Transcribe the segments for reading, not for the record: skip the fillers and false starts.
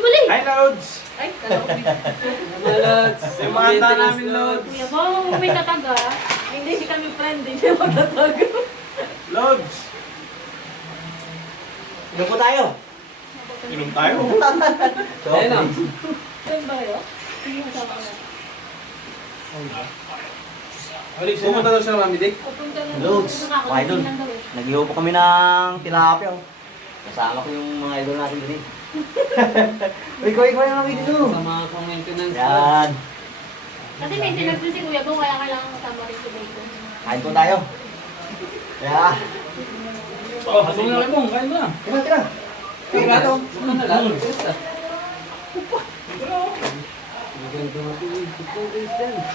bali! Hi, Lods! Ay, kala ko Mga Lods. Yung mga handa namin, Lods. Kuya mo, may tataga. hindi kami friend, hindi magtatago. Lods! Inom po tayo. Inom tayo. Ayun na. Friend ba kayo? Sige, kasama ko na. Pumunta daw siya, Mami Dick. Pupunta na. Lods, mga idol. Nag-iho po kami ng tilapia. Oh. Kasama ko yung mga idol natin din. Uy, ikaw yung mga dito. Sa mga maintenance. Yan. Kasi may sinagpil si Kuya Bong, kaya kailangan kasama rin si Bacon. Kain po tayo. Yeah. Oh, hasong na kayo mong. Kain mo na. Tira, tira. Tira to. Ano na lang? Basta.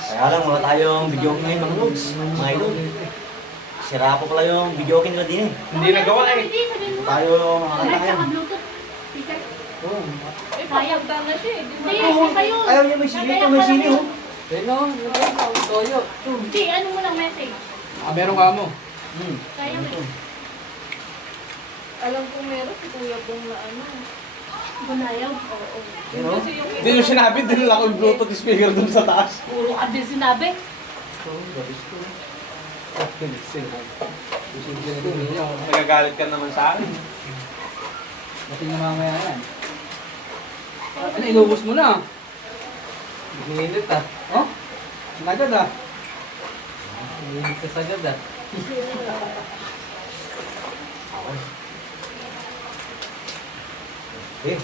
Kaya lang, wala tayong video ngayon mga Lods. Mga idol. Sira po pala yung video nila din eh. Hindi nagawa eh. Sabihin mo. Tayo makakita Mic kayo. saka Bluetooth. Speaker. Eh, payag ka na siya eh. Di ba? Hindi, hindi kayo. Ayaw niya may sili ito, may sili oh. Ayun o. Toyo. Hindi, ano mo lang message. Meron ka mo. Kaya mo. Alam ko meron si Kuya Bong na ano. Bunayaw. Oo. Yun oh. Kasi yung Hindi nyo sinabi, din lang ako yung Bluetooth speaker dun sa taas. Puro ka din sinabi. Nagagalit ka naman sa akin. Dating na mamaya yan. Ano, inubos mo na. Minit ah. Oh? Sagad ah. Minit ka sagad ah. Eh.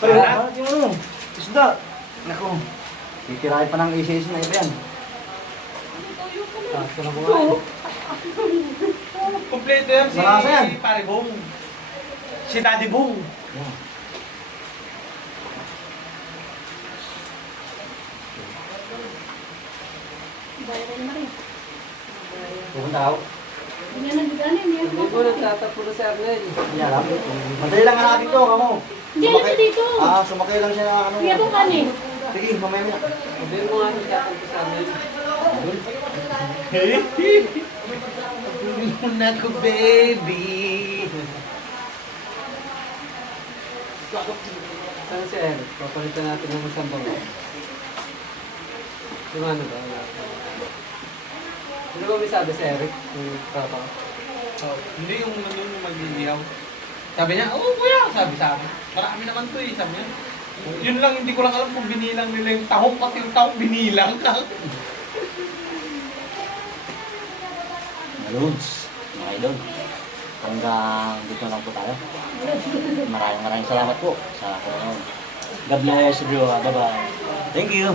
Kaya, bakit yung ano? Isda. Naku. Titirahin pa ng isis na iba yan. Ah, ito na buhay. Kompleto yan si Marasa yan. Pare Bong. Si Daddy Bong. Yan. Bayan ko na rin. Pupunta ako. Hindi na nagdaan eh. Hindi ko nagtatapo na si Arnel. Hindi alam. Madali lang hanapin to, kamo. Hindi, alam siya dito. Sumakay lang siya na ano. Kuya Bong kan eh. Sige, mamaya mo. Sabihin mo nga nagtatapo si Arnel. Muna ko, baby. Saan si Eric? Papalitan natin ng isang bango. Yung ano ba? Ano ba may sabi si Eric? Yung papa? Oh, hindi yung nandun yung mag-iihaw. Sabi niya, oh kuya, sabi sa akin. Marami naman to eh, sabi niya. Yun lang, hindi ko lang alam kung binilang nila yung tahong, pati yung tahong binilang ka. Mga Lods, mga idol. Hanggang dito lang po tayo. Maraming salamat po sa panonood. God bless everyone. Bye-bye. Thank you.